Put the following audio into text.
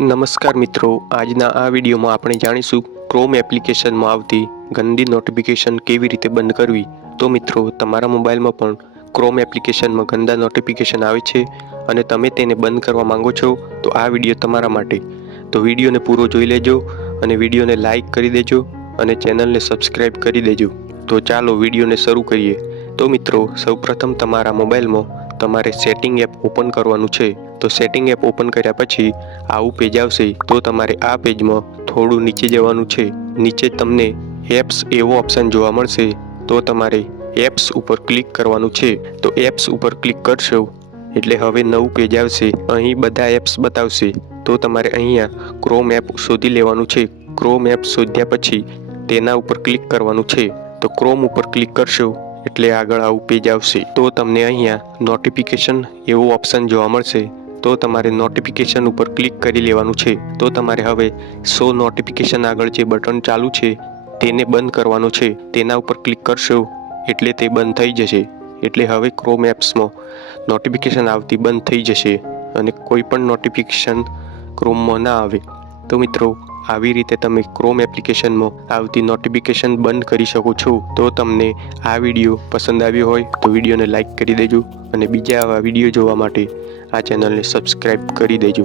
નમસ્કાર મિત્રો, આજના આ વિડીયોમાં આપણે જાણીશું ક્રોમ એપ્લિકેશનમાં આવતી ગંદી નોટિફિકેશન કેવી રીતે બંધ કરવી। તો મિત્રો, તમારા મોબાઈલમાં પણ ક્રોમ એપ્લિકેશનમાં ગંદા નોટિફિકેશન આવે છે અને તમે તેને બંધ કરવા માંગો છો તો આ વિડીયો તમારા માટે। તો વિડીયોને પૂરો જોઈ લેજો અને વિડીયોને લાઈક કરી દેજો અને ચેનલને સબસ્ક્રાઈબ કરી દેજો। તો ચાલો વિડીયોને શરૂ કરીએ। તો મિત્રો, સૌપ્રથમ તમારા મોબાઈલમાં તમારે સેટિંગ એપ ઓપન કરવાનું છે। તો સેટિંગ એપ ઓપન કર્યા પછી આવું પેજ આવશે। તો તમારે આ પેજમાં થોડું નીચે જવાનું છે। નીચે તમને એપ્સ એવો ઓપ્શન જોવા મળશે। તો તમારે એપ્સ ઉપર ક્લિક કરવાનું છે। તો એપ્સ ઉપર ક્લિક કરશો એટલે હવે નવું પેજ આવશે। અહીં બધા એપ્સ બતાવશે। તો તમારે અહીંયા ક્રોમ એપ શોધી લેવાનું છે। ક્રોમ એપ શોધ્યા પછી તેના ઉપર ક્લિક કરવાનું છે। તો ક્રોમ ઉપર ક્લિક કરશો એટલે આગળ આવું પેજ આવશે। તો તમને અહીંયા નોટિફિકેશન એવો ઓપ્શન જોવા મળશે। તો તમારે નોટિફિકેશન ઉપર ક્લિક કરી લેવાનું છે। તો તમારે હવે શો નોટિફિકેશન આગળ જે બટન ચાલુ છે તેને બંધ કરવાનું છે। તેના ઉપર ક્લિક કરશો એટલે તે બંધ થઈ જશે। એટલે હવે ક્રોમ એપ્સમાં નોટિફિકેશન આવતી બંધ થઈ જશે અને કોઈ પણ નોટિફિકેશન ક્રોમમાં ના આવે। તો મિત્રો, આવી રીતે તમે ક્રોમ એપ્લિકેશનમાં આવતી નોટિફિકેશન બંધ કરી શકો છો। તો તમને આ વિડીયો પસંદ આવ્યો હોય તો વિડીયોને લાઈક કરી દેજો અને બીજા આવા વિડીયો જોવા માટે આ ચેનલને સબસ્ક્રાઈબ કરી દેજો।